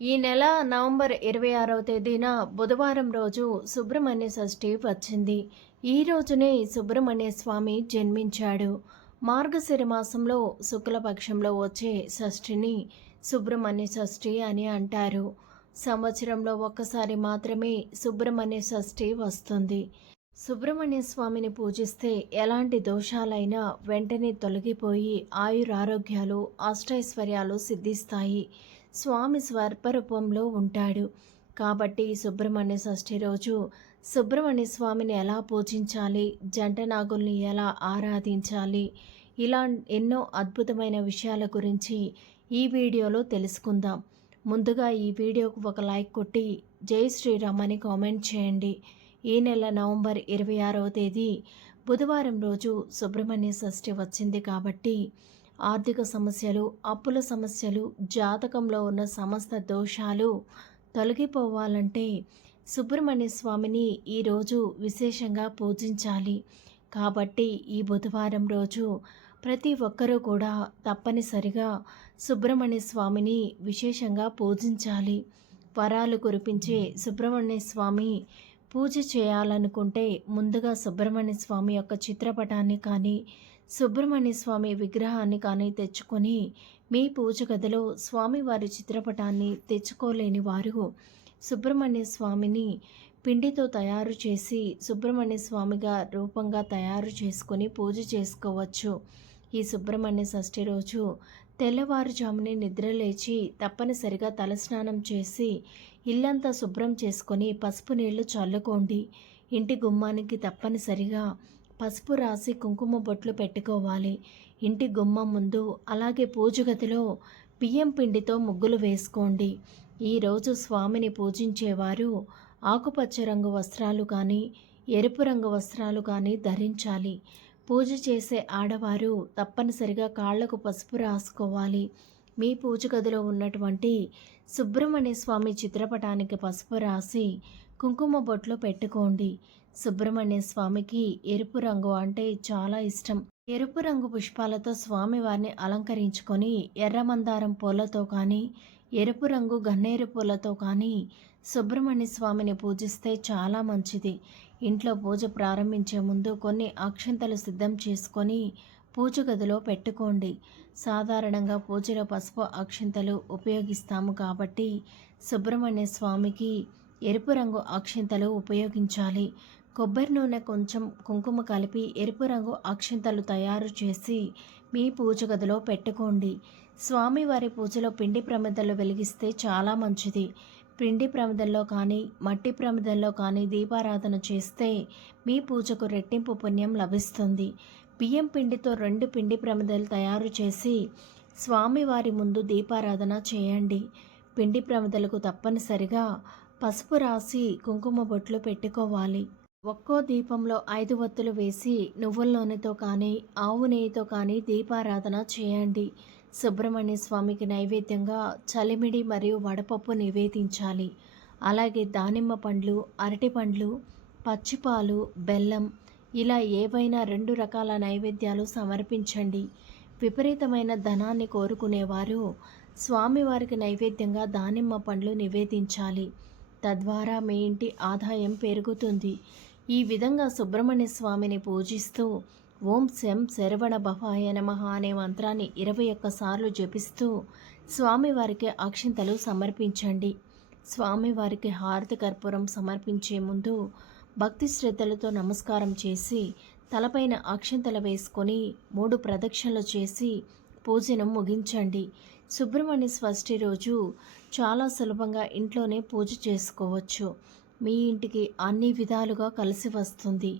ఈ నెల నవంబర్ ఇరవై ఆరవ తేదీన బుధవారం రోజు సుబ్రహ్మణ్య షష్ఠి వచ్చింది. ఈ రోజునే సుబ్రహ్మణ్య స్వామి జన్మించాడు. మార్గశిర మాసంలో శుక్లపక్షంలో వచ్చే షష్ఠిని సుబ్రహ్మణ్య షష్ఠి అని అంటారు. సంవత్సరంలో ఒక్కసారి మాత్రమే సుబ్రహ్మణ్య షష్ఠి వస్తుంది. సుబ్రహ్మణ్య స్వామిని పూజిస్తే ఎలాంటి దోషాలైనా వెంటనే తొలగిపోయి ఆయురారోగ్యాలు అష్టైశ్వర్యాలు సిద్ధిస్తాయి. స్వామి స్వర్పరూపంలో ఉంటాడు. కాబట్టి సుబ్రహ్మణ్య షష్ఠి రోజు సుబ్రహ్మణ్య స్వామిని ఎలా పూజించాలి? జంట నాగుల్ని ఎలా ఆరాధించాలి? ఇలా ఎన్నో అద్భుతమైన విషయాల గురించి ఈ వీడియోలో తెలుసుకుందాం. ముందుగా ఈ వీడియోకు ఒక లైక్ కొట్టి జై శ్రీరామ్ అని కామెంట్ చేయండి. ఈ నెల నవంబర్ ఇరవై ఆరవ తేదీ బుధవారం రోజు సుబ్రహ్మణ్య షష్ఠి వచ్చింది కాబట్టి ఆర్థిక సమస్యలు అప్పుల సమస్యలు జాతకంలో ఉన్న సమస్త దోషాలు తొలగిపోవాలంటే సుబ్రహ్మణ్య స్వామిని ఈరోజు విశేషంగా పూజించాలి. కాబట్టి ఈ బుధవారం రోజు ప్రతి ఒక్కరూ కూడా తప్పనిసరిగా సుబ్రహ్మణ్య స్వామిని విశేషంగా పూజించాలి. వరాలు కురిపించే సుబ్రహ్మణ్య స్వామి పూజ చేయాలనుకుంటే ముందుగా సుబ్రహ్మణ్య స్వామి యొక్క చిత్రపటాన్ని కానీ సుబ్రహ్మణ్య స్వామి విగ్రహాన్ని కానీ తెచ్చుకొని మీ పూజ గదిలో స్వామివారి చిత్రపటాన్ని తెచ్చుకోలేని వారు సుబ్రహ్మణ్య స్వామిని పిండితో తయారు చేసి సుబ్రహ్మణ్య స్వామిగా రూపంగా తయారు చేసుకొని పూజ చేసుకోవచ్చు. ఈ సుబ్రహ్మణ్య షష్ఠి రోజు తెల్లవారుజామునే నిద్రలేచి తప్పనిసరిగా తలస్నానం చేసి ఇల్లంతా శుభ్రం చేసుకొని పసుపు నీళ్ళు చల్లుకోండి. ఇంటి గుమ్మానికి తప్పనిసరిగా పసుపు రాసి కుంకుమ బొట్లు పెట్టుకోవాలి. ఇంటి గుమ్మం ముందు అలాగే పూజగదిలో బియ్యం పిండితో ముగ్గులు వేసుకోండి. ఈరోజు స్వామిని పూజించేవారు ఆకుపచ్చ రంగు వస్త్రాలు కానీ ఎరుపు రంగు వస్త్రాలు కానీ ధరించాలి. పూజ చేసే ఆడవారు తప్పనిసరిగా కాళ్ళకు పసుపు రాసుకోవాలి. మీ పూజ గదిలో ఉన్నటువంటి సుబ్రహ్మణ్య స్వామి చిత్రపటానికి పసుపు రాసి కుంకుమ బొట్లు పెట్టుకోండి. సుబ్రహ్మణ్య స్వామికి ఎరుపు రంగు అంటే చాలా ఇష్టం. ఎరుపు రంగు పుష్పాలతో స్వామివారిని అలంకరించుకొని ఎర్రమందారం పూలతో కానీ ఎరుపు రంగు గన్నేరు పూలతో కానీ సుబ్రహ్మణ్య స్వామిని పూజిస్తే చాలా మంచిది. ఇంట్లో పూజ ప్రారంభించే ముందు కొన్ని అక్షంతలు సిద్ధం చేసుకొని పూజ గదిలో పెట్టుకోండి. సాధారణంగా పూజలో పసుపు అక్షింతలు ఉపయోగిస్తాము కాబట్టి సుబ్రహ్మణ్య స్వామికి ఎరుపు రంగు అక్షింతలు ఉపయోగించాలి. కొబ్బరి నూనె కొంచెం కుంకుమ కలిపి ఎరుపు రంగు అక్షింతలు తయారు చేసి మీ పూజ గదిలో పెట్టుకోండి. స్వామివారి పూజలో పిండి ప్రమిదలు వెలిగిస్తే చాలా మంచిది. పిండి ప్రమిదల్లో కానీ మట్టి ప్రమిదల్లో కానీ దీపారాధన చేస్తే మీ పూజకు రెట్టింపు పుణ్యం లభిస్తుంది. బియ్యం పిండితో రెండు పిండి ప్రమిదలు తయారు చేసి స్వామివారి ముందు దీపారాధన చేయండి. పిండి ప్రమిదలకు తప్పనిసరిగా పసుపు రాసి కుంకుమ బొట్లు పెట్టుకోవాలి. ఒక్కో దీపంలో ఐదు వత్తులు వేసి నువ్వుల నూనెతో కానీ ఆవు నెయ్యితో కానీ దీపారాధన చేయండి. సుబ్రహ్మణ్య స్వామికి నైవేద్యంగా చలిమిడి మరియు వడపప్పు నివేదించాలి. అలాగే దానిమ్మ పండ్లు అరటి పండ్లు పచ్చిపాలు బెల్లం ఇలా ఏవైనా రెండు రకాల నైవేద్యాలు సమర్పించండి. విపరీతమైన ధనాన్ని కోరుకునేవారు. స్వామివారికి నైవేద్యంగా దానిమ్మ పండ్లు నివేదించాలి. తద్వారా మీ ఇంటి ఆదాయం పెరుగుతుంది. ఈ విధంగా సుబ్రహ్మణ్య స్వామిని పూజిస్తూ ఓం శం శరవణ భవాయ నమ అనే మంత్రాన్ని ఇరవై ఒక్కసార్లు జపిస్తూ స్వామివారికి అక్షింతలు సమర్పించండి. స్వామివారికి హారతి కర్పూరం సమర్పించే ముందు భక్తి శ్రద్ధలతో నమస్కారం చేసి తలపైన అక్షింతలు వేసుకొని మూడు ప్రదక్షిణలు చేసి పూజను ముగించండి. సుబ్రహ్మణ్య షష్ఠి రోజు చాలా సులభంగా ఇంట్లోనే పూజ చేసుకోవచ్చు. మీ ఇంటికి అన్ని విధాలుగా కలిసి వస్తుంది.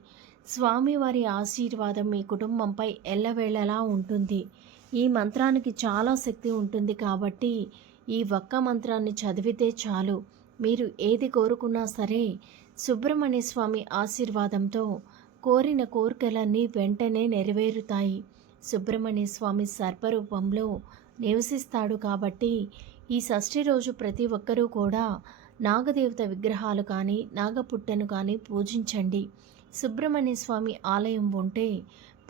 స్వామివారి ఆశీర్వాదం మీ కుటుంబంపై ఎల్లవేళలా ఉంటుంది. ఈ మంత్రానికి చాలా శక్తి ఉంటుంది కాబట్టి ఈ ఒక్క మంత్రాన్ని చదివితే చాలు. మీరు ఏది కోరుకున్నా సరే సుబ్రహ్మణ్య స్వామి ఆశీర్వాదంతో కోరిన కోరికలన్నీ వెంటనే నెరవేరుతాయి. సుబ్రహ్మణ్య స్వామి సర్పరూపంలో నివసిస్తాడు కాబట్టి ఈ షష్ఠి రోజు ప్రతి ఒక్కరూ కూడా నాగదేవత విగ్రహాలు కానీ నాగపుట్టను కానీ పూజించండి. సుబ్రహ్మణ్య స్వామి ఆలయం ఉంటే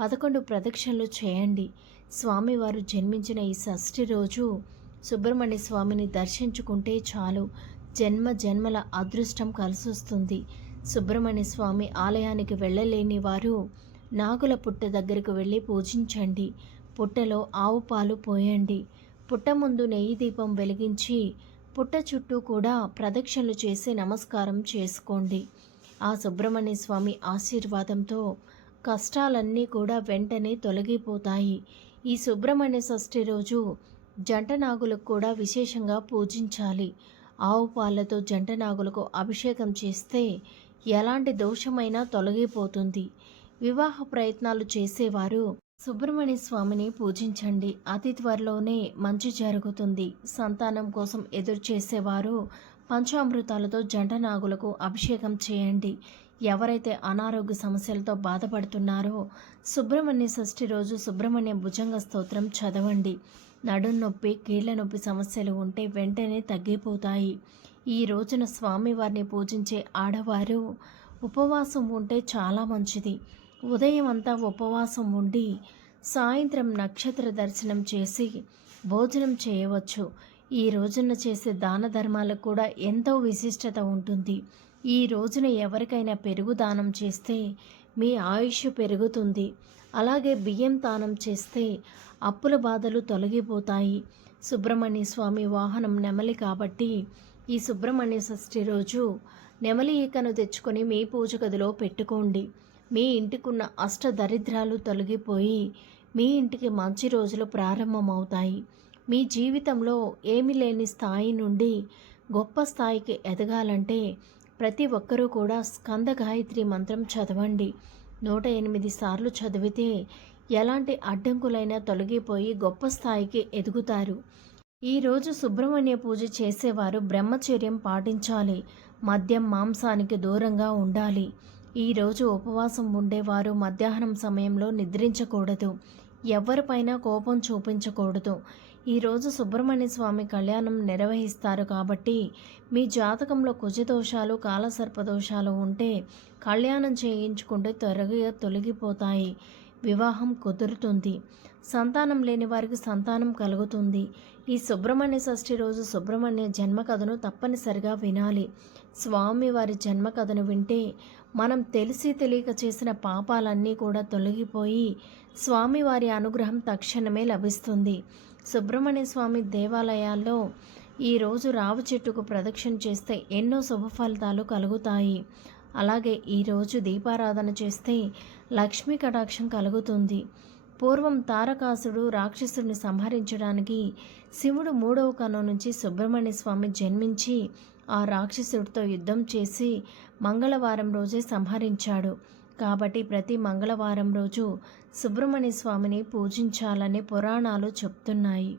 పదకొండు ప్రదక్షిణలు చేయండి. స్వామివారు జన్మించిన ఈ షష్ఠి రోజు సుబ్రహ్మణ్య స్వామిని దర్శించుకుంటే చాలు. జన్మ జన్మల అదృష్టం కలిసొస్తుంది. సుబ్రహ్మణ్య స్వామి ఆలయానికి వెళ్ళలేని వారు నాగుల పుట్ట దగ్గరకు వెళ్ళి పూజించండి. పుట్టలో ఆవు పాలు పోయండి. పుట్ట ముందు నెయ్యి దీపం వెలిగించి పుట్ట చుట్టూ కూడా ప్రదక్షిణలు చేసి నమస్కారం చేసుకోండి. ఆ సుబ్రహ్మణ్య స్వామి ఆశీర్వాదంతో కష్టాలన్నీ కూడా వెంటనే తొలగిపోతాయి. ఈ సుబ్రహ్మణ్య షష్ఠి రోజు జంట నాగులకు కూడా విశేషంగా పూజించాలి. ఆవు పాలతో జంట నాగులకు అభిషేకం చేస్తే ఎలాంటి దోషమైనా తొలగిపోతుంది. వివాహ ప్రయత్నాలు చేసేవారు సుబ్రహ్మణ్య స్వామిని పూజించండి. అతి త్వరలోనే మంచి జరుగుతుంది. సంతానం కోసం ఎదురు చేసేవారు పంచామృతాలతో జంట నాగులకు అభిషేకం చేయండి. ఎవరైతే అనారోగ్య సమస్యలతో బాధపడుతున్నారో సుబ్రహ్మణ్య షష్ఠి రోజు సుబ్రహ్మణ్య భుజంగ స్తోత్రం చదవండి. నడుం నొప్పి కీళ్ళ నొప్పి సమస్యలు ఉంటే వెంటనే తగ్గిపోతాయి. ఈ రోజున స్వామివారిని పూజించే ఆడవారు ఉపవాసం ఉంటే చాలా మంచిది. ఉదయం అంతా ఉపవాసం ఉండి సాయంత్రం నక్షత్ర దర్శనం చేసి భోజనం చేయవచ్చు. ఈ రోజున చేసే దాన ధర్మాలకు కూడా ఎంతో విశిష్టత ఉంటుంది. ఈ రోజున ఎవరికైనా పెరుగు దానం చేస్తే మీ ఆయుష్ పెరుగుతుంది. అలాగే బియ్యం దానం చేస్తే అప్పుల బాధలు తొలగిపోతాయి. సుబ్రహ్మణ్య స్వామి వాహనం నెమలి కాబట్టి ఈ సుబ్రహ్మణ్య షష్ఠి రోజు నెమలి ఈకను తెచ్చుకొని మీ పూజ గదిలో పెట్టుకోండి. మీ ఇంటికున్న అష్ట దరిద్రాలు తొలగిపోయి మీ ఇంటికి మంచి రోజులు ప్రారంభమవుతాయి. మీ జీవితంలో ఏమి లేని స్థాయి నుండి గొప్ప స్థాయికి ఎదగాలంటే ప్రతి ఒక్కరూ కూడా స్కంద గాయత్రి మంత్రం చదవండి. నూట ఎనిమిది సార్లు చదివితే ఎలాంటి అడ్డంకులైనా తొలగిపోయి గొప్ప స్థాయికి ఎదుగుతారు. ఈరోజు సుబ్రహ్మణ్య పూజ చేసేవారు బ్రహ్మచర్యం పాటించాలి. మద్యం మాంసానికి దూరంగా ఉండాలి. ఈరోజు ఉపవాసం ఉండేవారు మధ్యాహ్నం సమయంలో నిద్రించకూడదు. ఎవరిపైనా కోపం చూపించకూడదు. ఈరోజు సుబ్రహ్మణ్య స్వామి కళ్యాణం నిర్వహిస్తారు కాబట్టి మీ జాతకంలో కుజదోషాలు కాలసర్పదోషాలు ఉంటే కళ్యాణం చేయించుకుంటే త్వరగా తొలగిపోతాయి. వివాహం కుదురుతుంది. సంతానం లేని వారికి సంతానం కలుగుతుంది. ఈ సుబ్రహ్మణ్య షష్ఠి రోజు సుబ్రహ్మణ్య జన్మ కథను తప్పనిసరిగా వినాలి. స్వామి వారి జన్మ కథను వింటే మనం తెలిసి తెలియక చేసిన పాపాలన్నీ కూడా తొలగిపోయి స్వామివారి అనుగ్రహం తక్షణమే లభిస్తుంది. సుబ్రహ్మణ్య స్వామి దేవాలయాల్లో ఈరోజు రావు చెట్టుకు ప్రదక్షిణ చేస్తే ఎన్నో శుభ ఫలితాలు కలుగుతాయి. అలాగే ఈరోజు దీపారాధన చేస్తే లక్ష్మీ కటాక్షం కలుగుతుంది. పూర్వం తారకాసుడు రాక్షసుడిని సంహరించడానికి శివుడు మూడవ కన్ను నుంచి సుబ్రహ్మణ్య స్వామి జన్మించి ఆ రాక్షసుడితో యుద్ధం చేసి మంగళవారం రోజే సంహరించాడు. కాబట్టి ప్రతి మంగళవారం రోజు సుబ్రహ్మణ్య స్వామిని పూజించాలని పురాణాలు చెప్తున్నాయి.